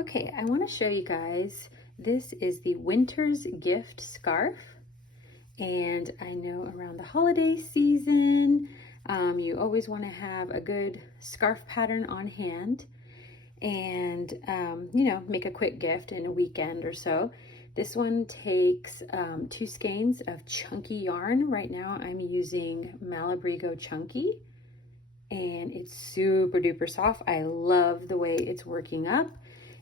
Okay, I want to show you guys, this is the Winter's Gift scarf, and I know around the holiday season, you always want to have a good scarf pattern on hand and, you know, make a quick gift in a weekend or so. This one takes 2 skeins of chunky yarn. Right now I'm using Malabrigo Chunky, and it's super duper soft. I love the way it's working up.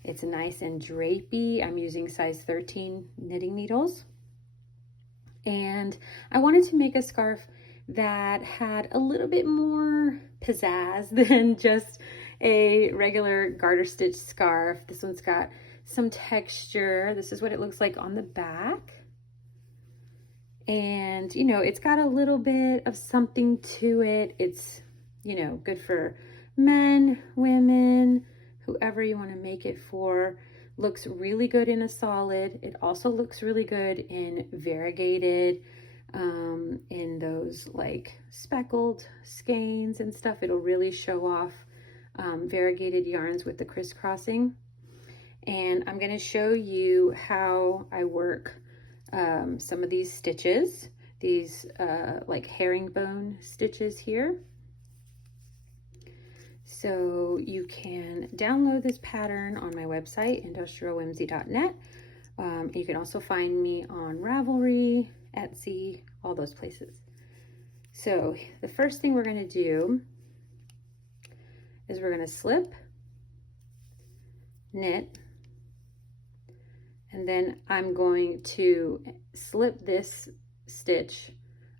It's nice and drapey. I'm using size 13 knitting needles. And I wanted to make a scarf that had a little bit more pizzazz than just a regular garter stitch scarf. This one's got some texture. This is what it looks like on the back. And, you know, it's got a little bit of something to it. It's, you know, good for men, women, whoever you want to make it for. Looks really good in a solid. It also looks really good in variegated, in those like speckled skeins and stuff. It'll really show off variegated yarns with the crisscrossing. And I'm going to show you how I work some of these stitches, these like herringbone stitches here. So you can download this pattern on my website, industrialwhimsy.net. You can also find me on Ravelry, Etsy, all those places. So the first thing we're going to do is we're going to slip, knit, and then I'm going to slip this stitch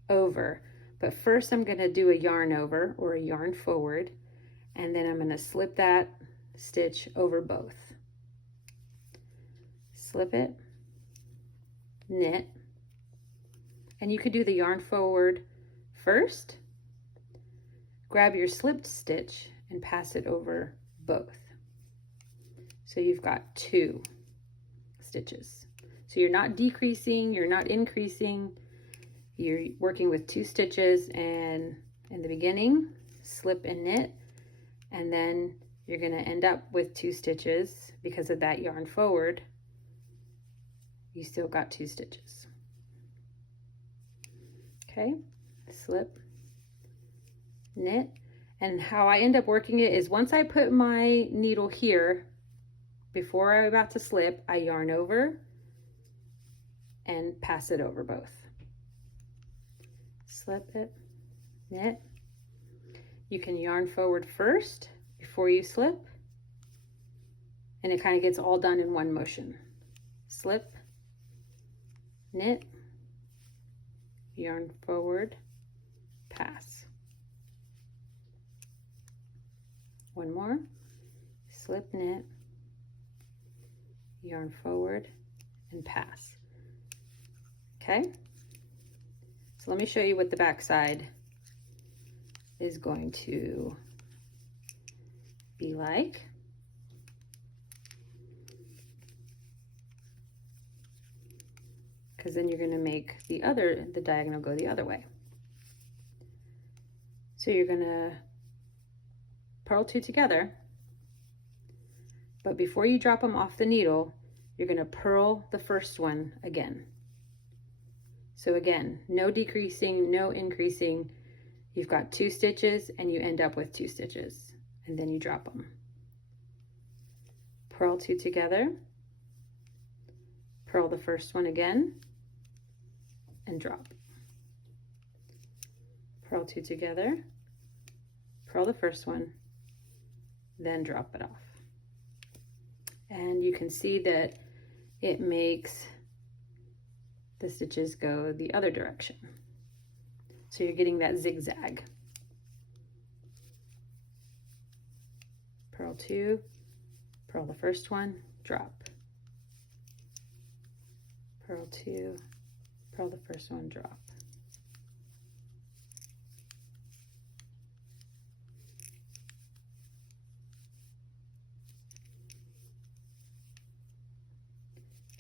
over. But first I'm going to do a yarn over or a yarn forward. And then I'm going to slip that stitch over both. Slip it, knit, and you could do the yarn forward first, grab your slipped stitch and pass it over both. So you've got 2 stitches. So you're not decreasing, you're not increasing, you're working with 2 stitches, and in the beginning, slip and knit. And then you're going to end up with 2 stitches because of that yarn forward. You still got 2 stitches. Okay, slip, knit. And how I end up working it is once I put my needle here, before I'm about to slip, I yarn over and pass it over both. Slip it, knit. You can yarn forward first before you slip, and it kind of gets all done in one motion. Slip, knit, yarn forward, pass. One more. Slip, knit, yarn forward, and pass. Okay? So let me show you what the back side is going to be like. Because then you're going to make the diagonal go the other way. So you're going to purl 2 together, but before you drop them off the needle, you're going to purl the first one again. So again, no decreasing, no increasing. You've got 2 stitches and you end up with 2 stitches, and then you drop them. Purl 2 together, purl the first one again, and drop. Purl 2 together, purl the first one, then drop it off. And you can see that it makes the stitches go the other direction. So you're getting that zigzag. Purl 2, purl the first one, drop. Purl 2, purl the first one, drop.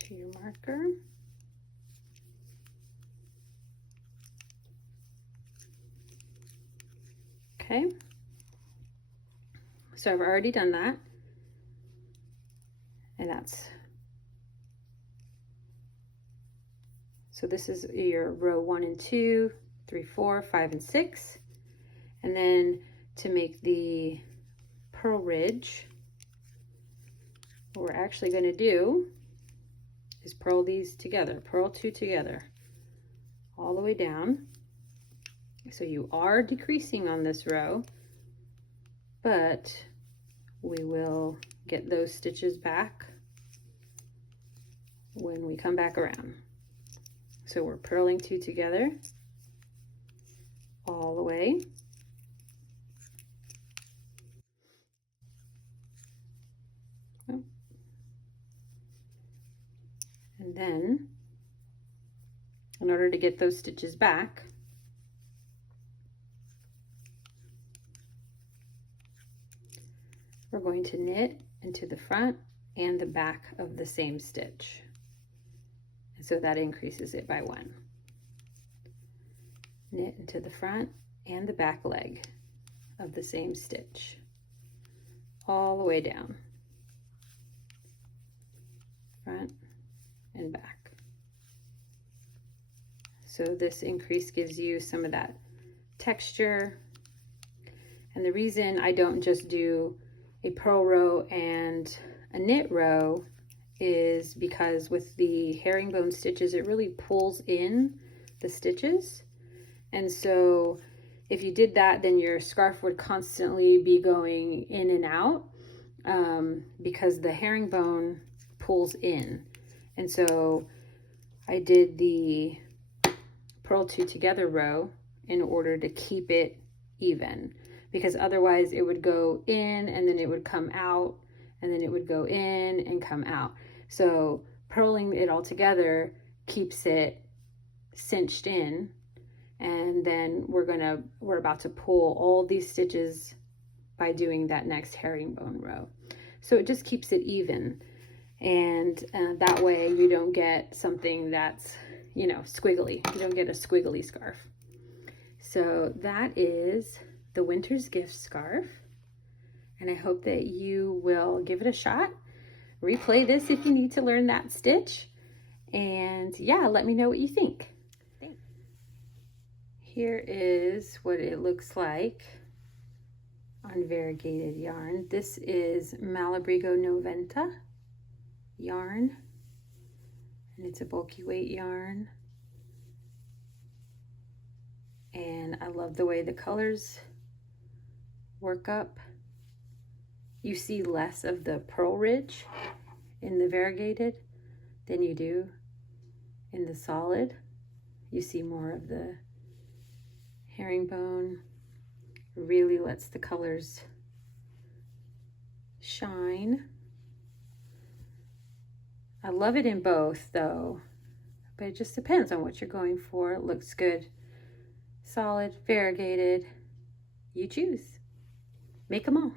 to your marker. Okay, so I've already done that, and so this is your row 1 and 2, 3, 4, 5, and 6, and then to make the purl ridge, what we're actually going to do is purl these together, purl 2 together, all the way down. So you are decreasing on this row, but we will get those stitches back when we come back around. So we're purling 2 together all the way. Oh. And then, in order to get those stitches back, we're going to knit into the front and the back of the same stitch. And so that increases it by 1. Knit into the front and the back leg of the same stitch, all the way down, front and back. So this increase gives you some of that texture. And the reason I don't just do a purl row and a knit row is because with the herringbone stitches, it really pulls in the stitches. And so if you did that, then your scarf would constantly be going in and out because the herringbone pulls in. And so I did the purl 2 together row in order to keep it even, because otherwise it would go in and then it would come out and then it would go in and come out. So purling it all together keeps it cinched in, and then we're about to pull all these stitches by doing that next herringbone row. So it just keeps it even, and that way you don't get something that's, you know, squiggly. You don't get a squiggly scarf. So that is the Winter's Gift scarf, and I hope that you will give it a shot. Replay this if you need to learn that stitch, and yeah, let me know what you think. Here is what it looks like on variegated yarn. This is Malabrigo Noventa yarn, and it's a bulky weight yarn, and I love the way the colors work up. You see less of the purl ridge in the variegated than you do in the solid. You see more of the herringbone. Really lets the colors shine. I love it in both though, but it just depends on what you're going for. It looks good solid, variegated, you choose. Make them all.